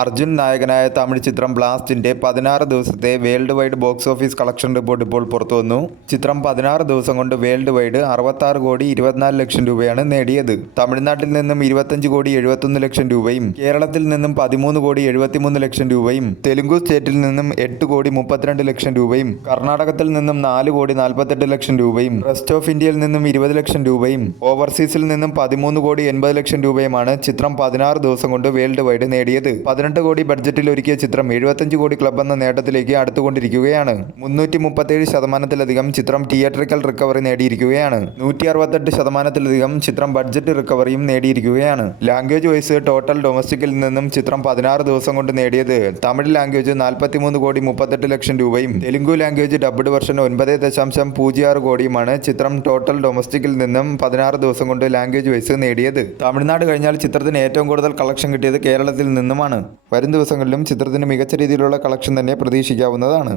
അർജുൻ നായകനായ തമിഴ് ചിത്രം ബ്ലാസ്റ്റിന്റെ 16 ദിവസത്തെ world wide box office collection report ഇപ്പോൾ പുറത്തുവന്നു. ചിത്രം 16 ദിവസം കൊണ്ട് വേൾഡ് വൈഡ് 66 കോടി 24 ലക്ഷം രൂപയാണ് നേടിയത്. തമിഴ്നാട്ടിൽ നിന്നും 25 കോടി 71 ലക്ഷം രൂപയും കേരളത്തിൽ നിന്നും 13 കോടി 73 ലക്ഷം രൂപയും തെലുങ്കു സ്റ്റേറ്റിൽ നിന്നും 8 കോടി 32 ലക്ഷം രൂപയും കർണാടകത്തിൽ നിന്നും 4 കോടി 48 ലക്ഷം രൂപയും റെസ്റ്റ് ഓഫ് ഇന്ത്യയിൽ നിന്നും 20 ലക്ഷം രൂപയും ഓവർസീസിൽ നിന്നും 13 കോടി 80 ലക്ഷം രൂപയുമാണ് ചിത്രം 16 ദിവസം കൊണ്ട് വേൾഡ് വൈഡ് നേടിയത്. 18 കോടി ബഡ്ജറ്റിൽ ഒരുക്കിയ ചിത്രം 75 കോടി ക്ലബ് എന്ന നേട്ടത്തിലേക്ക് അടുത്തുകൊണ്ടിരിക്കുകയാണ്. 337%-ലധികം ചിത്രം തിയേറ്ററിക്കൽ റിക്കവറി നേടിയിരിക്കുകയാണ്. 168%-ലധികം ചിത്രം ബഡ്ജറ്റ് റിക്കവറിയും നേടിയിരിക്കുകയാണ്. ലാംഗ്വേജ് വൈസ് ടോട്ടൽ ഡൊമസ്റ്റിക്കിൽ നിന്നും ചിത്രം 16 ദിവസം കൊണ്ട് നേടിയത് തമിഴ് ലാംഗ്വേജ് 43 കോടി 38 ലക്ഷം രൂപയും തെലുങ്കു ലാംഗ്വേജ് ഡബ്ഡ് വെർഷൻ 9.06 കോടിയുമാണ് ചിത്രം ടോട്ടൽ ഡൊമസ്റ്റിക്കിൽ നിന്നും 16 ദിവസം കൊണ്ട് ലാംഗ്വേജ് വൈസ് നേടിയത്. തമിഴ്നാട് കഴിഞ്ഞാൽ ചിത്രത്തിന് ഏറ്റവും കൂടുതൽ കളക്ഷൻ കിട്ടിയത് കേരളത്തിൽ നിന്നുമാണ്. വരും ദിവസങ്ങളിലും ചിത്രത്തിന് മികച്ച രീതിയിലുള്ള കളക്ഷൻ തന്നെ പ്രതീക്ഷിക്കാവുന്നതാണ്.